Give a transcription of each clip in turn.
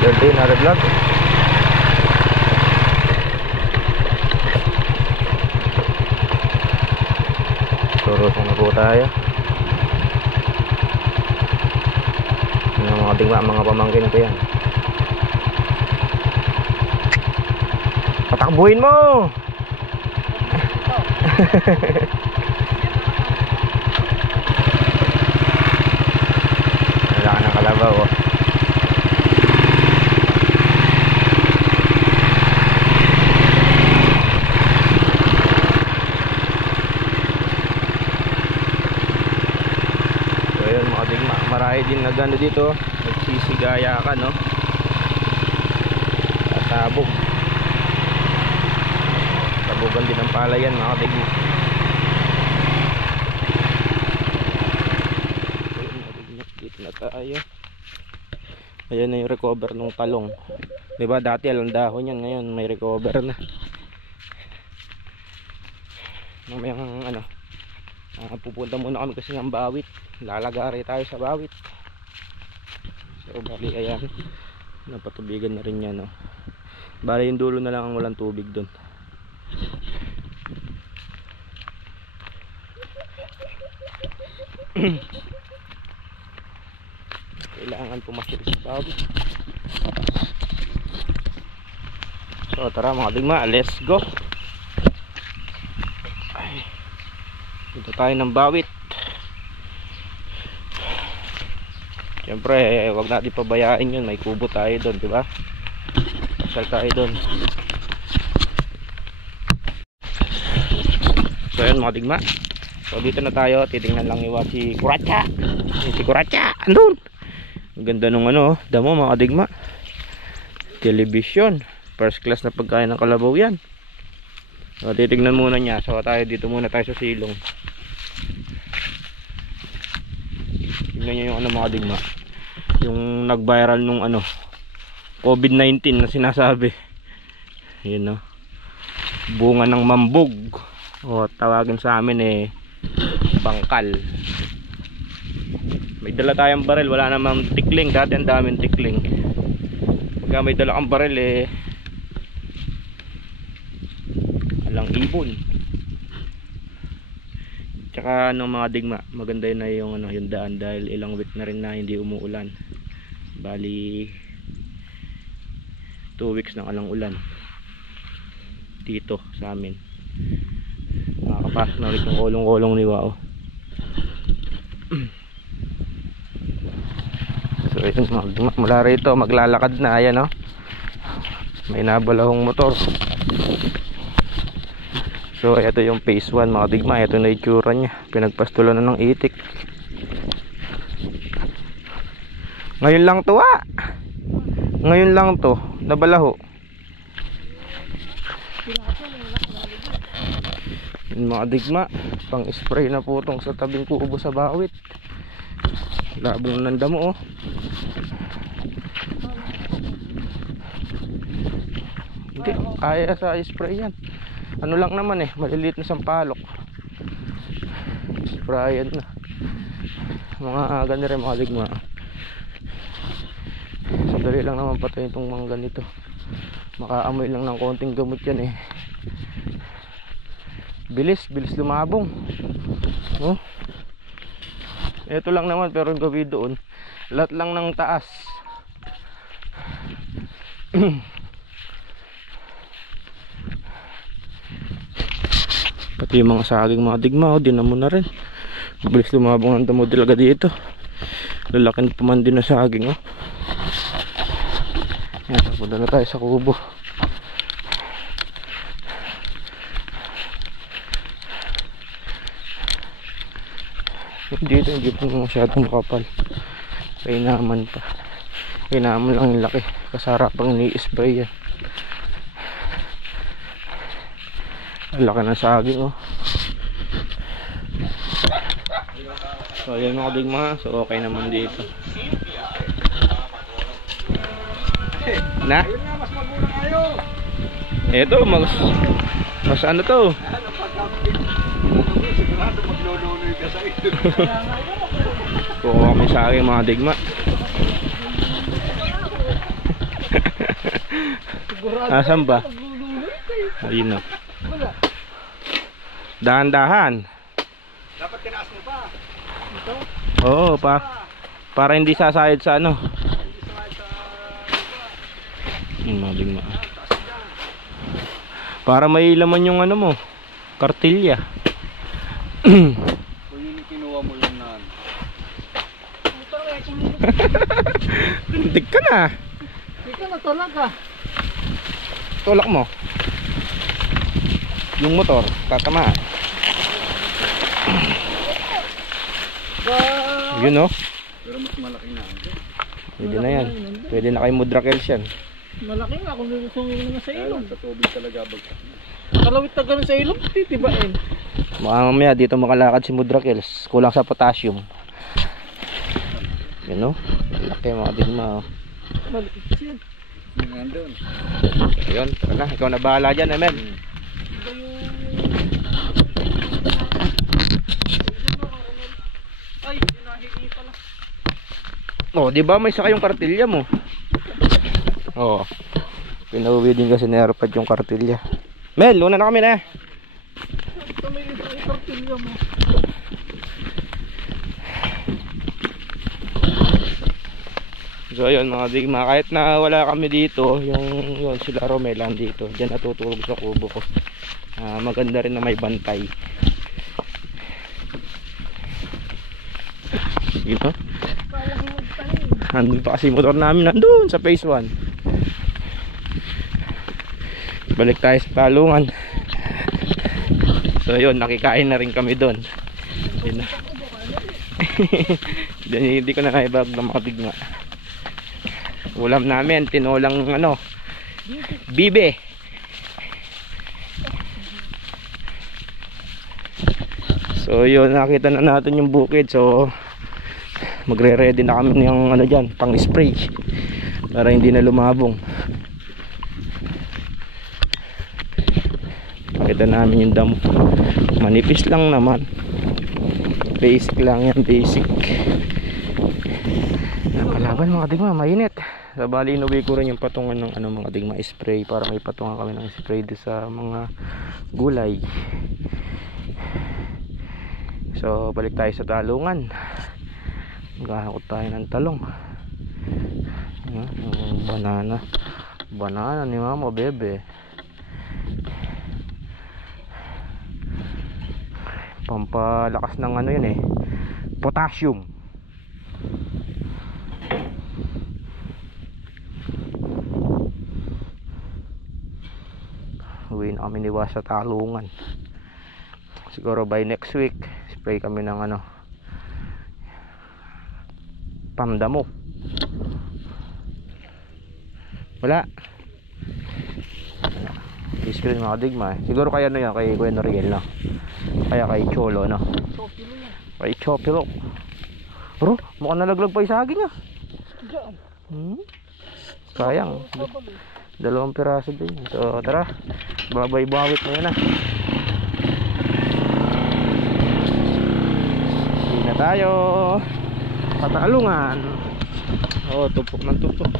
Another day, another vlog. Turusong na po tayo. Yung mga tingwa, mga pamangkin ko yan. Patakbuhin mo! Wala ka ng kalabaw, oh. Marami din na gano dito, nagsisigaya ka, no? At tabog. Tabogan din ang palayan, mga kadigma. Dito na tayo. Ayan na yung recover ng talong. Diba dati alang dahon yan, ngayon may recover na. Mamayang ano, pupunta muna kami kasi ng Bawit. Lalagari tayo sa Bawit. So bali ayan, napatubigan na rin yan, no? Bali yung dulo na lang ang walang tubig dun. Kailangan pumasok sa Bawit. So tara mga digma, let's go. Ay, dito tayo ng Bawit. Siyempre, wag natin pabayaan yun. May kubo tayo doon, diba? Pasal tayo doon. So yun mga digma. So dito na tayo. Titingnan lang iwa si Kuratsa. Si Kuratsa, andun. Ang ganda nung ano, damo mga digma. Television. First class na pagkain ng kalabaw yan. So titingnan muna niya. So tayo dito muna tayo sa silong. Tingnan nyo yung ano mga digma, yung nag-viral nung ano COVID-19 na sinasabi. Yun, no? Bunga ng mambog, o tawagin sa amin bangkal. May dala tayong baril, wala namang tikling. Dati ang daming tikling. Pagka may dala kang baril alang ibon. Tsaka ano mga digma, maganda yun na yung, ano, yung daan dahil ilang week na rin na hindi umuulan. Bali 2 weeks na walang ulan dito sa amin. Makakapasok na rin yung kolong-kolong ni Wao. So yun mga digma, mula rito maglalakad na. Ayan, no? May nabalahong motor. So ito yung phase 1 mga digma. Ito na itsura nya. Pinagpastulan na ng itik. Ngayon lang to, ngayon lang to nabalaho. Yung mga digma, pang spray na po tong sa tabing kubo sa Bawit. Labong ng damo, oh. Hindi kaya sa spray yan. Ano lang naman maliliit na sampalok. Sprayan na. Mga ganito rin mga digma. Sandali lang naman patay itong mga ganito. Makaamoy lang ng konting gamot yan Bilis lumabong. Oh. Ito lang naman, pero yung gabi doon, lahat lang ng taas. Pati yung mga saging mga digma, dinamo na rin. Bilis lumabong ang damo talaga dito. Lalaking paman din na saging, oh. Yan, punta na tayo sa kubo. Dito hindi pa masyadong makapal. Kainaman pa. Kainaman lang yung laki. Kasarapang ni-spray yan. Ang laki ng saging, oh. So ayan mga digma. So okay naman dito. Na? Ito mas ano to? Kuha kami sa akin mga digma. Asan ba? Ayun na. Dahan-dahan. Dapat tinaas mo pa. Ito? Oo, para hindi sasayad sa ano. Hindi sasayad sa Yung madigma. Para may laman yung ano mo, kartilya. kung yung kinuha mo yung nan. Tindig ka na. Hindi ka natulak ka. Tulak mo. Yung motor, tatama. Yun no? Pero mas malaki na. Pwede na yan. Pwede na kay Mudrakels yan. Malaki nga kung susungin naman sa ilong. Sa tubig talaga bagsak. Kalawit na ganun sa ilong, titibain. Baka mamaya dito makalakad si Mudrakels. Kulang sa potassium. Yun no? Laki mga digma. Malaki yan. Nandun. Ayun, tara na. Ikaw na bahala dyan, Emel. Ay, hinahingi pala. Oh, di ba may saka yung kartilya mo? Oo. Pinauwi din kasi ni Arpad yung kartilya. Mel, una na kami na. Ito may kartilya mo. So ayun mga digma, kahit na wala kami dito, yung sila Romel dito, diyan natutulog sa kubo ko. Maganda rin na may bantay. Dito. Andun pa kasi motor namin nandun sa phase 1. Balik tayo sa talungan. So yun, nakikain na rin kami doon. Hindi ko na naibag ng mga digma. Ulam namin, tinolang ano, bibe. So yun, nakita na natin yung bukid. So magre-ready na kami ng ano dyan, pang spray para hindi na lumabong. Nakita namin yung damo, manipis lang naman, basic lang yan, basic. Napalaban mga digma, mainit. So bali inuwi ko rin yung patungan ng ano mga digma, spray, para may patungan kami ng spray doon sa mga gulay. So balik tayo sa talungan. Maghahakot tayo ng talong. Banana ni mama bebe. Pampalakas ng ano yun potassium. Uwi na kami ni Wa sa talungan. Siguro by next week spray kami ng ano, pandamo. Wala. Screen mga digma. Siguro kaya ano yan, kay Kuya Noriel no? Kaya kay Cholo no? Kay Chopilo. Bro, mukhang nalaglag pa yung saging sayang. 2 piraso din. So tara, babay-bawit na yan Hindi na tayo patalungan. Tupok ng tupok.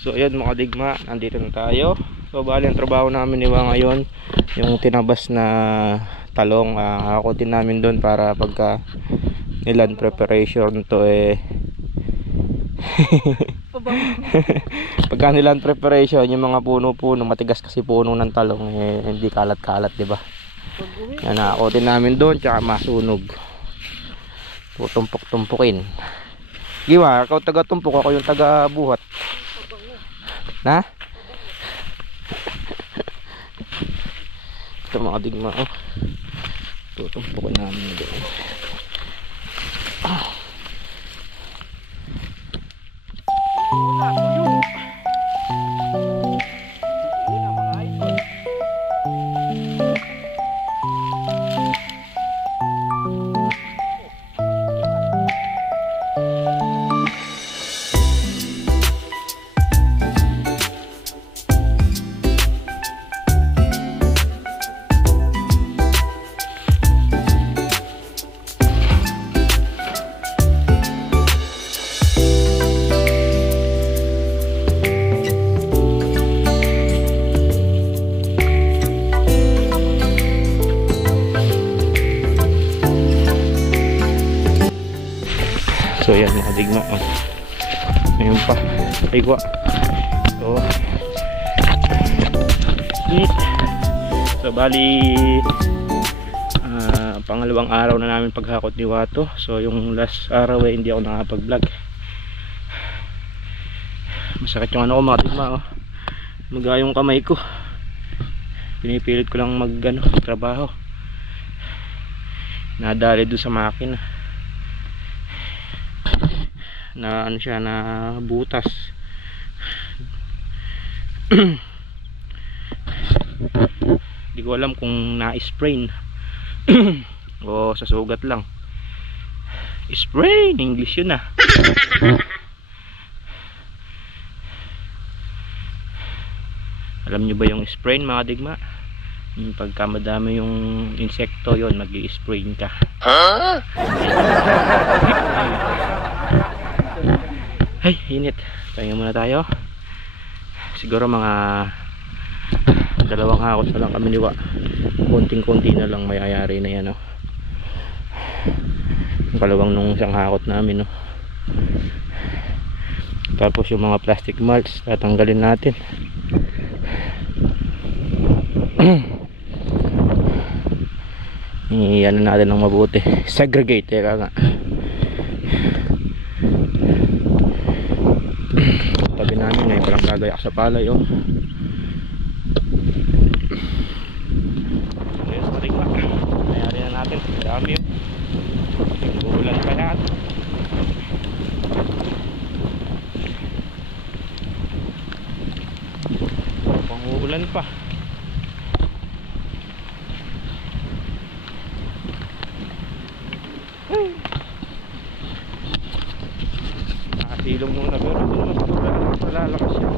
So ayan mga digma, nandito na tayo. So bali ang trabaho namin ni Wa ngayon, yung tinabas na talong, hakotin namin doon para pagka niland preparation to pagka niland preparation, yung mga puno-puno, matigas kasi puno ng talong, hindi kalat-kalat, di ba? Yan, hakotin namin doon, tsaka masunog. Tutumpok-tumpukin. Giwa, ikaw taga-tumpok, ako yung taga-buhat. Na? Ito mga digma, tutumpukin namin doon. So yan mga digma, oh. Ayun pa, paigwa. So init. So bali pangalawang araw na namin paghakot ni Wato. So yung last araw eh hindi ako nakapag vlog. Masakit yung ano ko mga digma, oh. Maga yung kamay ko. Pinipilit ko lang trabaho. Nadali doon sa makina na ano siya, na butas. Hindi ko alam kung na-sprain o sa sugat lang. Sprain, English yun ah. Alam nyo ba yung sprain mga digma? Pagka madami yung insekto yon, mag-i-sprain ka. Huh? Ay, init. Pahinga muna tayo. Siguro mga 2 hakot na lang kami niwa. Konting-konti na lang mayayari na yan, oh. Yung kalawang nung isang hakot namin, oh. Tapos yung mga plastic mulch tatanggalin natin. Iyan na natin ng mabuti. Segregate, teka nga. Tabi namin ngayon palang gagayak sa palay, oh. Ayos, matigma. Mayari na natin. Dami, oh. Ulan pa yan. Pangulan pa. Nakasilong muna pero hindi naman siguro lalakas yan.